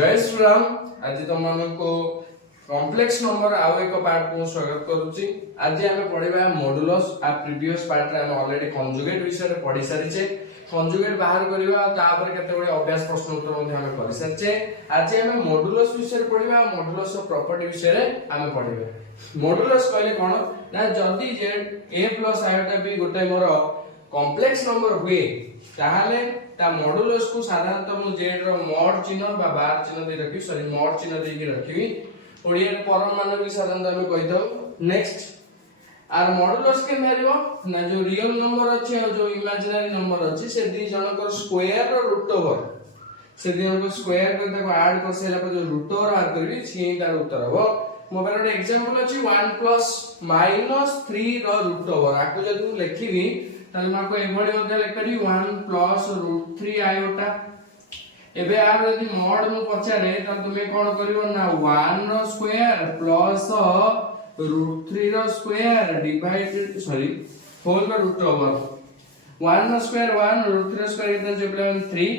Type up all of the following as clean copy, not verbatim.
जय श्री राम। आज तुम को कॉम्प्लेक्स नंबर आउ एक पार्ट को स्वागत करूची। आज आमे पढिबा मॉडुलस। आ प्रीवियस पार्ट रे आमे ऑलरेडी कंजुगेट विषय रे पढि सारिचे। कंजुगेट बाहर करबा तापर केते बडे अभ्यास प्रश्न उत्तर मध्ये आमे करि सारिचे। आज आमे मॉडुलस विषय रे पढिबा। मॉडुलस प्रॉपर्टी विषय रे आमे पढिबा। मॉडुलस कहले कोन ना जदी जे a + i b गोटे मोर कॉम्प्लेक्स नंबर हुए ताहाले ता मॉडुलस को साधारणतः मु जेड रो मॉड चिन्ह बा बार चिन्ह दे रखी सॉरी मॉड चिन्ह दे के रखी ओडिया परम मान भी साधारणतः हम कहि दउ। नेक्स्ट आर मॉडुलस के मेरियो ना जो रियल नंबर अछि और जो इमेजिनरी नंबर अछि से दी जनकर स्क्वायर रो रूट ओवर से दी जनकर स्क्वायर को ताको ऐड कर सेला पर जो रूट ओवर आर करबी छी तार उत्तर हो। मो पर एक एग्जांपल अछि 1 + -3 रो रूट ओवर आको जदि मु लिखिबी ताले माको एभडी होते लिखि 1 + √3 आयोटा। एबे आर यदि मॉड मु पचारे त तुमे कोन करिवो ना 1 रो स्क्वायर प्लस √3 रो स्क्वायर डिवाइडेड सॉरी होल रो रूट ओवर 1 रो स्क्वायर 1 √3 रो स्क्वायर इतना जे प्लस 3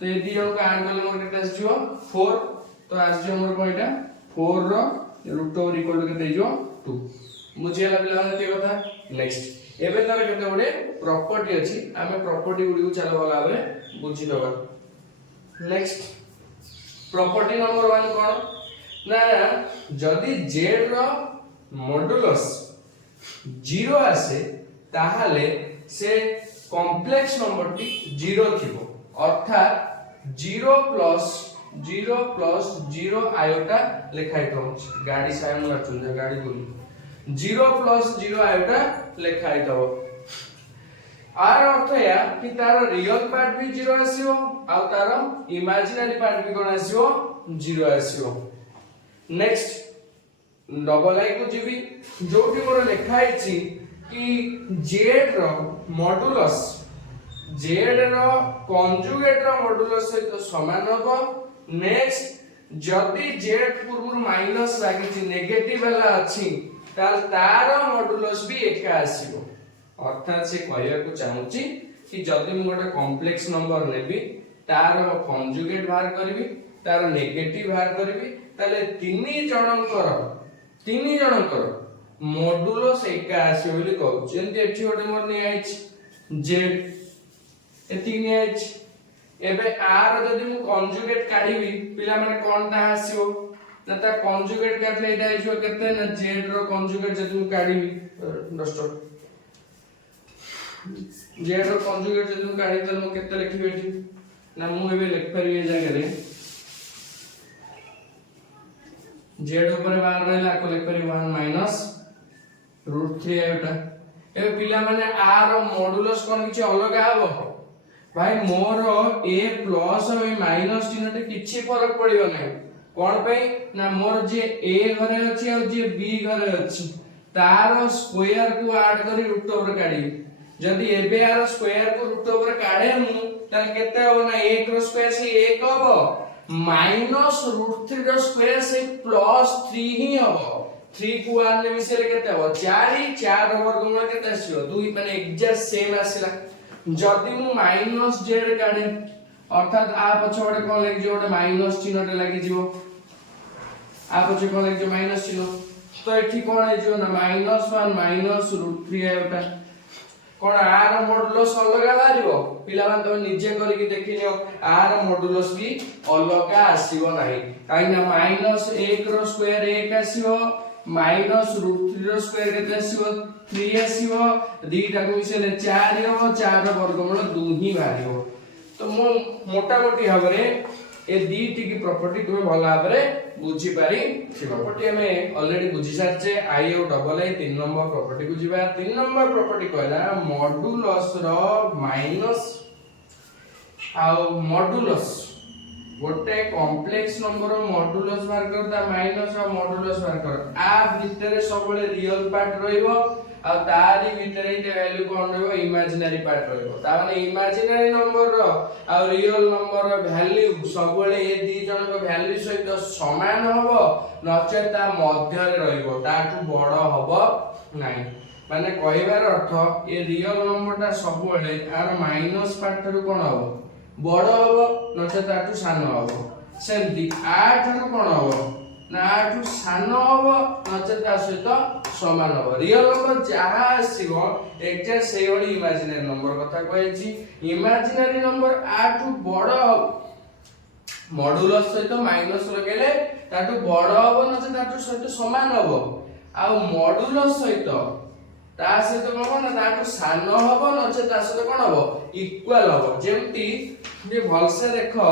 तो यदि जण को ऐड करले मोर केते आसीयो 4 तो आसीयो मोर कोइटा 4 रो रूट ओवर इक्वल टू केते जो 2 बुझियाला पिला ते कथा। नेक्स्ट एबे तार केते बडे प्रॉपर्टी अछि आमे प्रॉपर्टी गुडी को चलो भला भाबरे बुझि दबा। नेक्स्ट प्रॉपर्टी नंबर 1 कोन ना जदी z रो मॉडुलस 0 आसे ताहाले से कॉम्प्लेक्स नंबर टी 0 थिबो अर्थात 0 + 0 आयोटा लिखाइ तो गाड़ी साइड में चुन गाड़ी बोली 0 + 0 आयोटा लिखाइ तो आर अर्थ या कि तार रियल पार्ट भी 0 आसीओ आ तार इमेजिनरी पार्ट भी कोन आसीओ 0 आसीओ। नेक्स्ट डबल आई को जीवी जोटी मोर लिखाइ छी कि z रो मॉडुलस z रो कंजुगेट रो मॉडुलस सहित समान होबो। नेक्स्ट जदी z पूर्व माइनस लागी छी नेगेटिव वाला अछि ताल तार मॉडुलस भी एका आसीबो। अर्थात से कहया को चाहूची कि जदी मु गोटे कॉम्प्लेक्स नंबर लेबी तार कंजुगेट बाहर करबी तार नेगेटिव बाहर करबी ताले तीन जनकर मॉडुलस एका आसीबो बोली कहू। जेंति एठी गोटे मोर नै आइछ z एति नै आइछ एबे आर जदी मु कंजुगेट काढिबी पिला माने कोन ता आसीबो ना ता कंजुगेट काटले एटा आइछो केते ना z रो कंजुगेट जदी मु काढिबी डस्टर z रो कंजुगेट जदी मु काढि त मु केते लिखिबे एठी ना मु एबे लिख परिबे ए जगह रे z ऊपर बाहर रहला को लिख परिबे 1 - √3 आयोटा। ए पिला माने r रो मॉडुलस कोन किछि अलगा हबो भाई मोर a प्लस और माइनस चिन्हटे किछि फरक पड़िबो नै कोन पे ना मोर जे a घरे अछि और जे b घरे अछि तार स्क्वायर को ऐड करी रूट ओवर काढी जदी एबे आर स्क्वायर को रूट ओवर काढे मु त केते हो ना 1 रो स्क्वायर से 1 हो -√3 रो स्क्वायर से +3 ही हो 3 को आर ने मिसेले केते हो 4 रो वर्गमूल केते आसीयो 2 माने एग्जैक्ट सेम आसीला। जदी मु -z काढे अर्थात आ पछोडे कोन लागि जो माइनस चिन्हटे लागि जीवो आ पछे कोन लागि जो माइनस चिन्ह तो एठी कोन है जो ना -1 - √3 आयोटा कोन आर मॉडुलस अलगा बारिबो पिला मान तो निजे करी कि देखि लियो आर मॉडुलस भी अलगा आसीबो नाही काई ना -1 रो स्क्वायर 1 आसीबो -√3 रो स्क्वायर केते आसीबो 3 आसीबो दीटा को मिसेले 4 हो 4 रो वर्गमूल 2 ही बारिबो। तो मो मोटा मोटी हबरे ए दीटी की प्रॉपर्टी तुमे भला हबरे बुझी पारी प्रॉपर्टी हमें ऑलरेडी बुझी सारचे आई और डबल आई 3 नंबर प्रॉपर्टी को जीवा 3 नंबर प्रॉपर्टी कहला मॉडुलस रो माइनस आ मॉडुलस गोटे कॉम्प्लेक्स नंबर मॉडुलस बाहर करता माइनस और मॉडुलस बाहर कर आ भीतर सबले रियल पार्ट रहइबो आ तारी भीतर ही वैल्यू कोन रहइबो इमेजिनरी पार्ट रहइबो ता माने इमेजिनरी नंबर रो आ रियल नंबर रो वैल्यू सबले ए दी जन को वैल्यू सहित समान होबो नचे ता मध्य रे रहइबो ताटू बड़ होबो नाही माने कहिबार अर्थ ए रियल नंबर ता सबले आर माइनस पार्ट रो कोन होबो बड़ होबो नचे ताटू सान होबो सेमती 8 रो कोन हो ना 8 रो सान हो नचे ता सहित समान हो रियल नंबर जहा आसीबो एक्जेक्ट सेही होली इमेजिनरी नंबर कथा कहैछि इमेजिनरी नंबर 8 रो बड़ मॉड्यूलस सहित माइनस लगेले ताटू बड़ हो नचे ताटू सहित समान हो आ मॉड्यूलस सहित ता सहित कोन ना ताटू सान हो नचे ता सहित कोन हो इक्वल हो जेमती जे भलसे देखो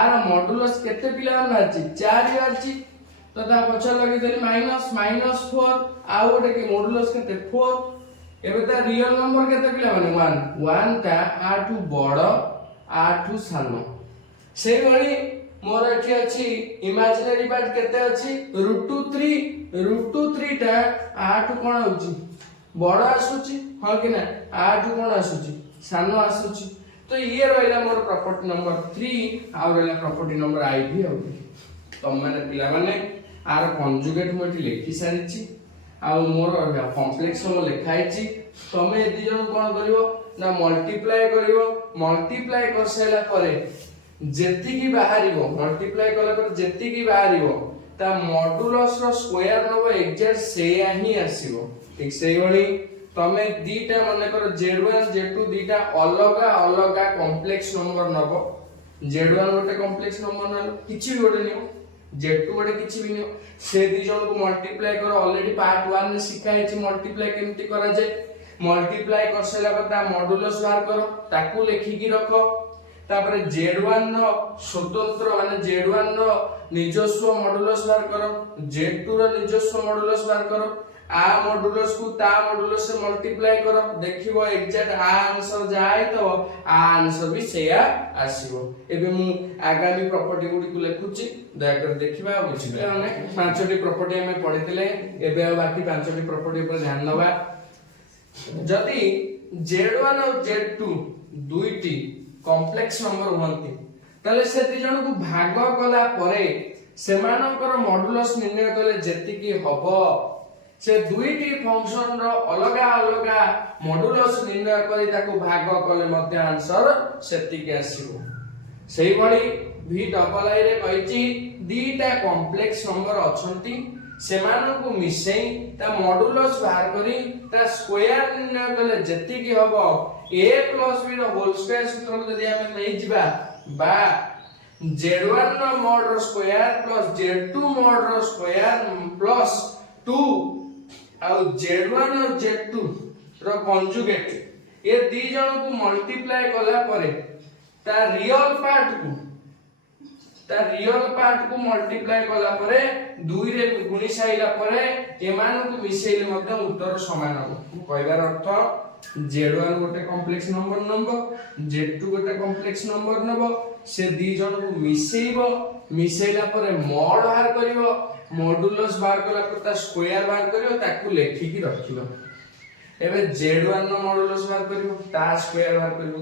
आर मॉड्यूलस केते पिला बाची 4 बाची तो ता पछ लगी देली -4 आ गोटे के मॉड्यूलस केते 4 एबे ता रियल नंबर केते पिला माने 1 ता 8 बड़ 8 सानो से गणी मोर एठी अछि इमेजिनरी पार्ट केते अछि √3 ता 8 कोन होची बड़ आसुची ह कि ना 8 कोन आसुची सानो आसुची तो ये रहला मोर प्रॉपर्टी नंबर 3 आ रहला प्रॉपर्टी नंबर आई भी हो तुम माने पिला माने आर कंजुगेट मोटी लिखि सारिची आ मोर कॉम्प्लेक्स हम लिखाई छी तमे एदी जण कोन करिवो ना मल्टीप्लाई कर सैला परे जेति की बाहरिवो मल्टीप्लाई कला पर जेति की बाहरिवो ता मॉड्यूलस रो स्क्वायर नबो एग्जैक्ट सेया ही आसीबो ठीक सेही होली तमे दीटा माने कर Z1 Z2 दीटा अलगा अलगा कॉम्प्लेक्स नंबर नबो Z1 गोटे कॉम्प्लेक्स नंबर न किछि गोटे नियो Z2 गोटे किछि भी नियो से दी जण को मल्टीप्लाई करो ऑलरेडी पार्ट 1 में सिखाई छी मल्टीप्लाई केमती करा जाय मल्टीप्लाई कर सला पर ता मॉड्यूलस बाहर करो ताकू लेखि की रखो तापर Z1 नो स्वतंत्र माने Z1 नो निजस्व मॉड्यूलस बाहर करो Z2 रो निजस्व मॉड्यूलस बाहर करो आ मॉड्यूलस को ता मॉड्यूलस से मल्टीप्लाई करो देखिबो एग्जैक्ट आ आंसर जाय तो आ आंसर भी सेया आसीबो एबे मु आगामी प्रॉपर्टी गुडी को लेखुची दया कर देखिबा बुझिबा माने पांचटी प्रॉपर्टी हमें पढितले एबे बाकी पांचटी प्रॉपर्टी पर ध्यान दबा जदी Z1 और Z2 दुईटी कॉम्प्लेक्स नंबर होंती तले से दी जण को भाग कला परे सेमानकर मॉड्यूलस निर्णय कले जेति की हबो से दुईटी फंक्शन रो अलगा अलगा मॉड्यूलस निर्णय करी ताको भाग कले मध्य आंसर सेति के आसीबो सेही भली v डबल आई रे कहिची दीटा कॉम्प्लेक्स नंबर अछंती सेमानन को मिसेई ता मॉड्यूलस बाहर करी ता स्क्वायर निर्णय कले जेति की हबो a + b रो होल स्क्वायर सूत्र जदी हमें नै जिबा बा z1 रो मॉड रो स्क्वायर प्लस z2 मॉड रो स्क्वायर प्लस 2 आ z1 और z2 रो कंजुगेट ये दी जण को मल्टीप्लाई कला परे ता रियल पार्ट को मल्टीप्लाई कला परे 2 रे गुणी साइला परे एमान को मिसेइले मध्य उत्तर समान हो कहबार अर्थ z1 गोटे कॉम्प्लेक्स नंबर z2 गोटे कॉम्प्लेक्स नंबर नबो से दी जण को मिसेइला परे मॉड बाहर करिवो मॉड्यूलस बाहर कला पर ता स्क्वायर बाहर करियो ताकू लेखि की रखिबो एबे z1 नो मॉड्यूलस बाहर करियो ता स्क्वायर बाहर करियो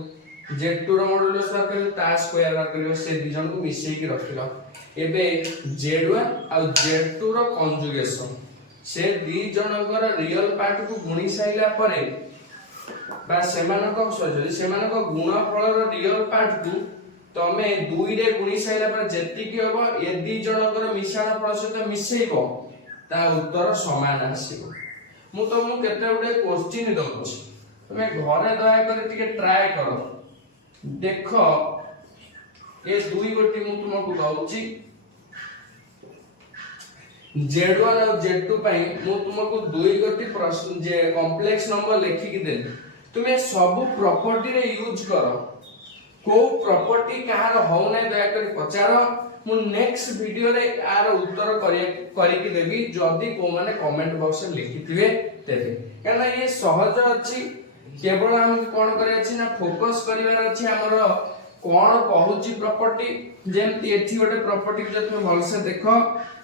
z2 रो मॉड्यूलस बाहर करियो ता स्क्वायर बाहर करियो से दी जण को मिसेई की रखिलो एबे z1 आ z2 रो कंजुगेशन से दी जणकर रियल पार्ट को गुणी साइला परे बा सेमानक गुणफल रो रियल पार्ट को तमे 2 रे गुणी साइला पर जेति की होबो ए दी जणकर मिश्रण फल सहित मिसेइबो ता उत्तर समान आसीबो मु तुमको केते गुडे क्वेश्चन दउछि तमे घरे दया कर टिके ट्राई करो देखो ए दुई गोटी मु तुमको दउछि Z1 और Z2 पई मु तुमको दुई गोटी प्रश्न जे कॉम्प्लेक्स नंबर लेखि की देली तुमे सब प्रॉपर्टी रे यूज करो को प्रॉपर्टी कहार हो नै दया कर पचारो मु नेक्स्ट वीडियो रे आर उत्तर करी की देबी जदी को माने कमेंट बॉक्स में लिखिथिबे तेबे कारण ये सहज अछि केवल हम कोन करे अछि ना फोकस करिवार अछि हमर कोन कहूची प्रॉपर्टी जेमति एठी गोटे प्रॉपर्टी जे तुम भल से देखो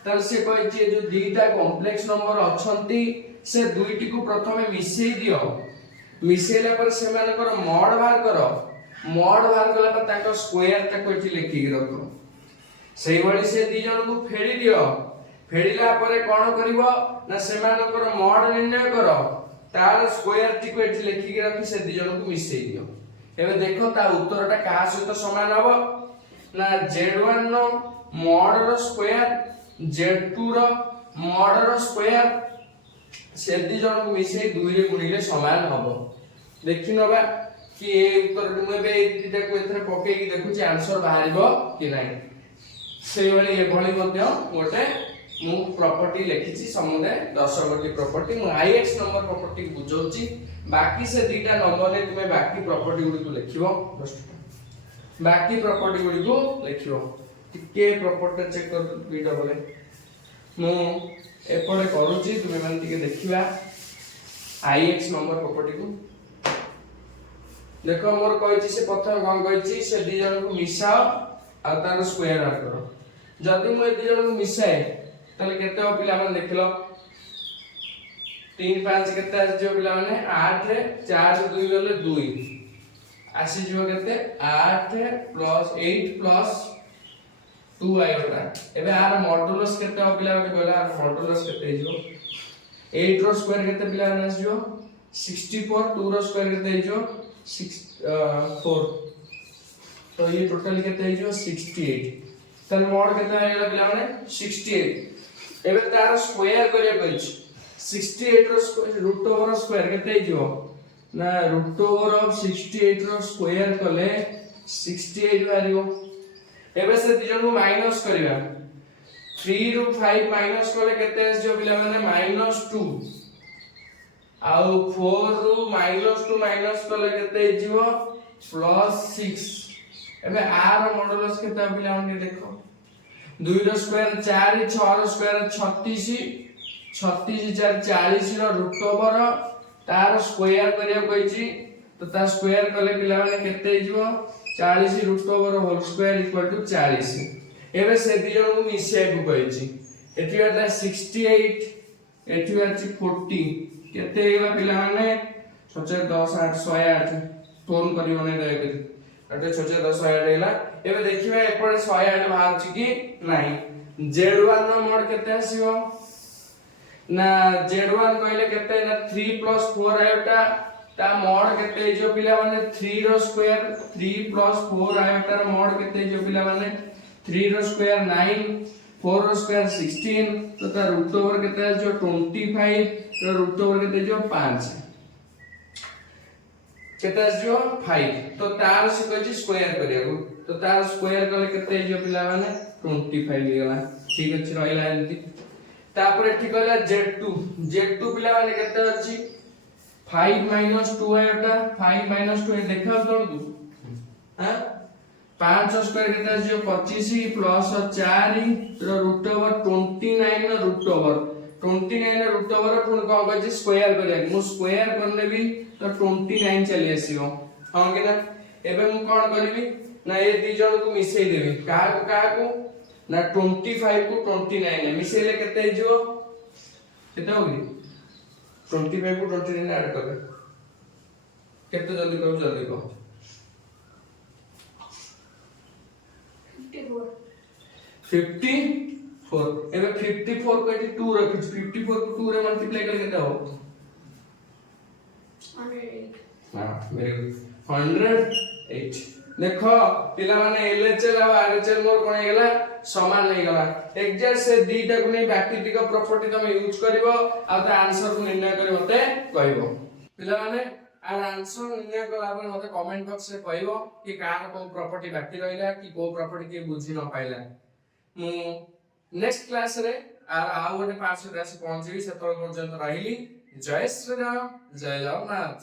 तल से कहै छी जो दुईटा कॉम्प्लेक्स नंबर अछंती से दुईटी को प्रथमे मिसेई दियो मिसेला पर से मानकर मॉड बाहर कला पर ताको स्क्वायर ताको एठी लिखि के रखो सेही भली से दी जण को फेडी दियो फेडीला परे कोन करबो ना से मानकर मॉड निर्णय करो तार स्क्वायर टी को एठी लिखि के रखि से दी जण को मिसेई दियो एबे देखो ता उत्तरटा का सहित समान हबो ना z1 नो मॉड रो स्क्वायर z2 रो मॉड रो स्क्वायर से दी जन को मिसे 2 रे गुणिले समान हबो देखि नबा कि ए उत्तर मु एबे एटा को एथरे पके कि देखु जे आंसर बाहरिबो कि नाही सेई वाली ए भली मध्य गोटे मु प्रॉपर्टी लिखिछि समुदाय 10 गोटी प्रॉपर्टी मु आईएक्स नंबर प्रॉपर्टी बुझौछि बाकी से दीटा नंबर ने तुमे बाकी प्रॉपर्टी गुडी को लिखिबो बाकी प्रॉपर्टी गुडी को लिखिबो टिके प्रॉपर्टी चेक कर दीटा बोले मु एपडे करूछि तुमे मन टिके देखिबा आईएक्स नंबर प्रॉपर्टी को देखो मोर कहिछि से प्रथम कोन कहिछि से दी जन को मिसाओ आ तार स्क्वायर ऐड करो जदी मु दी जन को मिसाए तले केते हो पिला माने देखलो 3 5 केते आसी जो पिला माने 8 रे 4 से 2 गले 2 आसी जो केते 8 प्लस 8 प्लस 2 आयोटा एबे आर मॉडुलस केते हो पिला माने कहला आर मॉडुलस केते जो 8 रो स्क्वायर केते पिला माने आसी जो 64 2 रो स्क्वायर केते जो 4 तो ये टोटल केते जो 68 तन मोड केते आइला पिला माने 68 एबे तार स्क्वायर करिया कहिछि 68 रो स्क्वायर रूट ओवर स्क्वायर केते जो ना रूट ओवर ऑफ 68 रो स्क्वायर कले 68 वारियो एबे से दिजन को माइनस करिया 3 रो 5 माइनस कले केते जो पिला माने -2 आउ 4 रो -2 माइनस कले केते जीवो +6 एबे आर मॉडुलस केते पिला माने देखो 2 रो स्क्वायर 4 6 रो स्क्वायर 36 36 4 40 रो रूट ओवर तार स्क्वायर करिया कहिछि तो ता स्क्वायर कले पिला माने केते जीवो 40 root over whole square equal to 40 एबे से दी जन को मिसे को कहिछि एठी आटा 68 एठी आछि 40 केते एबा पिला माने 6 10 8 108 फोन करियो ने दय करी अटे 6 10 108 हेला एबे देखिबा एपडे 108 बाहर छि कि नाही z1 नो मोड केते आसीबो ना z1 कहले केते ना 3 + 4 आयोटा ता मोड केते जो पिला माने 3 रो स्क्वायर 3 + 4 आयोटा रो मोड केते जो पिला माने 3 रो स्क्वायर 9 4 रो स्क्वायर 16 तो ता रूट ओवर केते जो 25 रो रूट ओवर केते जो 5 केते जो 5 तो तार से कहछि स्क्वायर करियो तो तार स्क्वायर कले केते जो पिला माने 25 गेला ठीक अछि रहिला एंती तापर एठी कहला z2 पिला माने केते अछि 5 - 2 आयोटा 5 - 2 देखा तो तू हां 5 स्क्वायर केते जो 25 प्लस 4 रो रूट ओवर 29 रो रूट ओवर 29 रो रूट ओवर पुन को कहछि स्क्वायर करिया मु स्क्वायर करले भी तो 29 चली आसीबो हां कि ना एबे मु कोन करबी ना ए दी जन को मिसै देबी का को ना 25 को 29 मिसैले केते जो केते होगी 25 को 29 ऐड कर केते जल्दी कहो 54 एबे 54 को एटी 2 रखि 54 को 2 रे मल्टीप्लाई कर केते हो 108 हां वेरी गुड 108 देखो पिला माने एलएचएल और आरएचएल मोर कोन हेला समान नहीं गला एग्जैक्ट से दीटा को नहीं बाकी टिक प्रॉपर्टी तुम यूज करिवो आ त आंसर को निर्णय करि मते कहइबो पिला माने आर आंसर निर्णय कला पर मते कमेंट बॉक्स रे कहइबो कि कार को प्रॉपर्टी बाकी रहिला कि को प्रॉपर्टी के बुझी न पाइला मु नेक्स्ट क्लास रे आर आउ गोटे पास रे आसी पहुंचबी सेतल पर्यंत रहिली जय श्री राम जय जगन्नाथ